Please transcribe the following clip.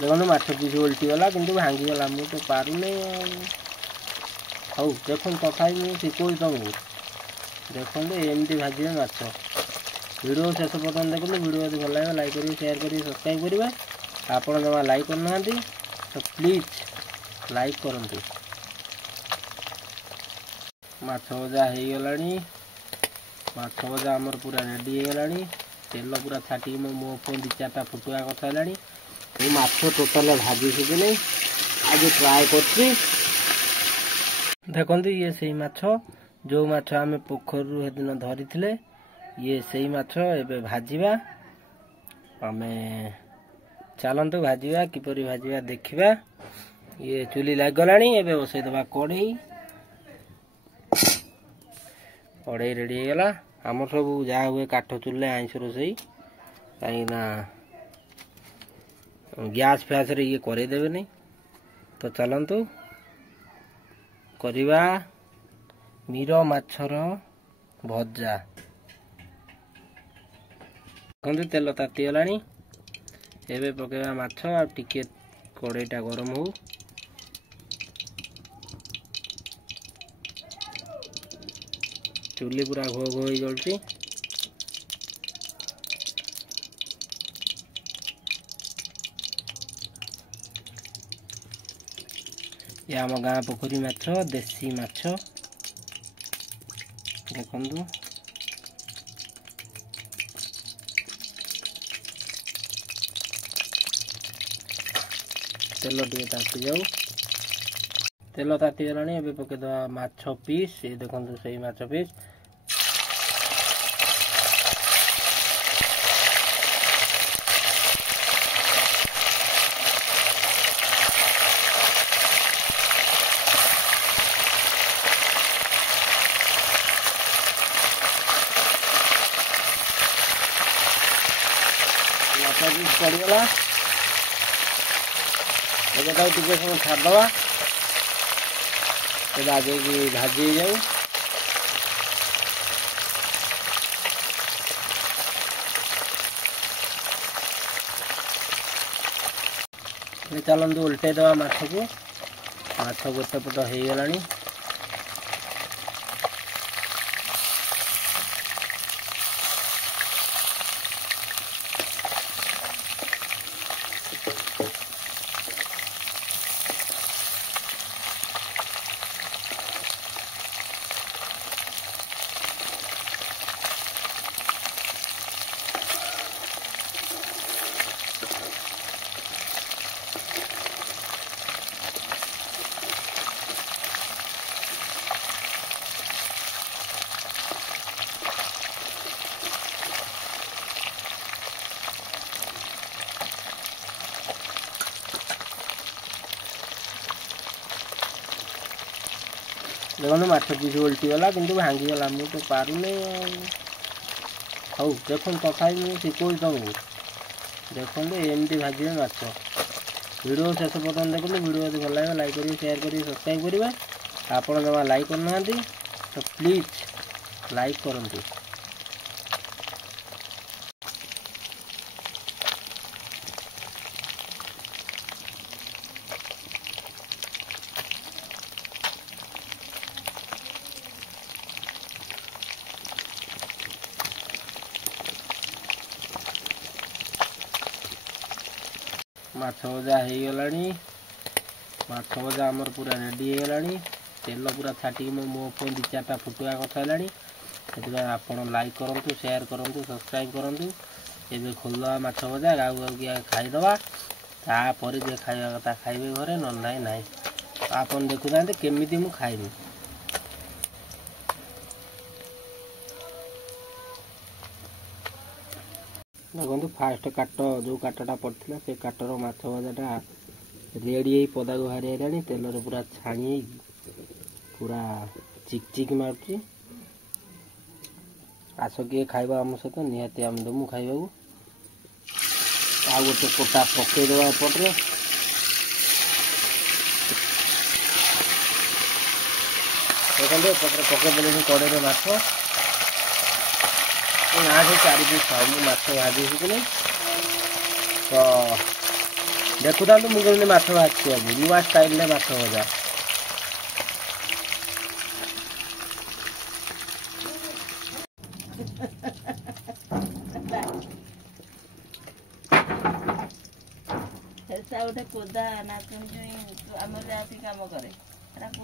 देखो माछ पीस उल्टीगला कि भांगीगला मुझे तो पारूनी हौ देख तथापि मुझे शिखुची तुमको देखो एमती भाजी माछ वीडियो शेष पर्यटन देखते वीडियो यदि भल लगे लाइक करेंगे शेयर करेंगे सब्सक्राइब करेंगे आपड़ जमा लाइक करना तो प्लीज लाइक करूँ माछ भजा हो गलानी माछ भजा आमर पूरा रेडी हो गलानी तेल पूरा छाटी मो मुँह फोन दी चार्टा फुटुआ कथा है माछ टोटाल भाजी सुखी आज ट्राए कर देखो ये से माछ जो माछ आम पोखर दिन धरी ये से माछ एबे भाजिबा आमे चलतु भाजिबा किपरि भाजिबा देखिबा ये चुली लाग गलानी एबे बसई दबा कढ़ई कढ़ई रेडी हो गला आम सब जहाँ हुए काठ चुल्ले आइंस रोसई कहीं गैस फैस रे ये करदेवे नहीं तो चलतु करिबा मीर माछर भजा देखते तेल ताती गलानी एबे पकेबा माछ आ टिके कढ़ईटा गरम हो चुली पूरा घो घो जलती ये आम गाँ पोखरी माछ देसी माछ देखु तेल टे ताती जाऊ तेल ताती गलानी एबे पकेदवा माछ पीस ये देखो से माछ पीस पड़गला टे समय छाड़दवा आगे की भाजी जाऊ चलतु उल्टे दवा माछ को माछ गोटे पट हो गलानी देखो माछ पीस उल्टीगला कि भांगीगला मुझे तो पारूनी हौ देख तथापि मुझे शिखुची तुमको देखो एमती भाजी माछ वीडियो शेष पर्यटन देखते वीडियो यदि भल लगे लाइक करेंगे शेयर करेंगे सब्सक्राइब करेंगे आपड़ जमा लाइक करना तो प्लीज लाइक करूँ माछ भजा हो गलानी माछ भजा आमर पूरा रेडी हो गलानी तेल पूरा छाटी मो मुँह फोन दी चार्टा फुटुआ कथा है आपड़ लाइक करूँ शेयर करूँ सब्सक्राइब करूँ एबे खोलदवा माछ भजा गाँव गाँव की खाईदवा तापर जे खाଇବା कथा खाइबे घरे न नाई नाई आपन देखुना केमिति मु खाइबी देखो फास्ट काट जो काटटा पड़ता से काटर माछ भजाटा रेडी पदा को बाहरी आनी तेल पूरा छाणी पूरा चिकचिक मारुची आस किए खाइबा आम सहित निहाती आम दमु खाइबा आ गोटे कोटा पकईदवा एपटे देखते एपटे पकईदे कड़े माछ यहाँ से 4 पिस खाऊ माछ भाजी शिखी तो देखुता मुझे माछ भाजती आज नुआ स्टाइल माछ भजा गोटे कोदा नाच आम काम करे काम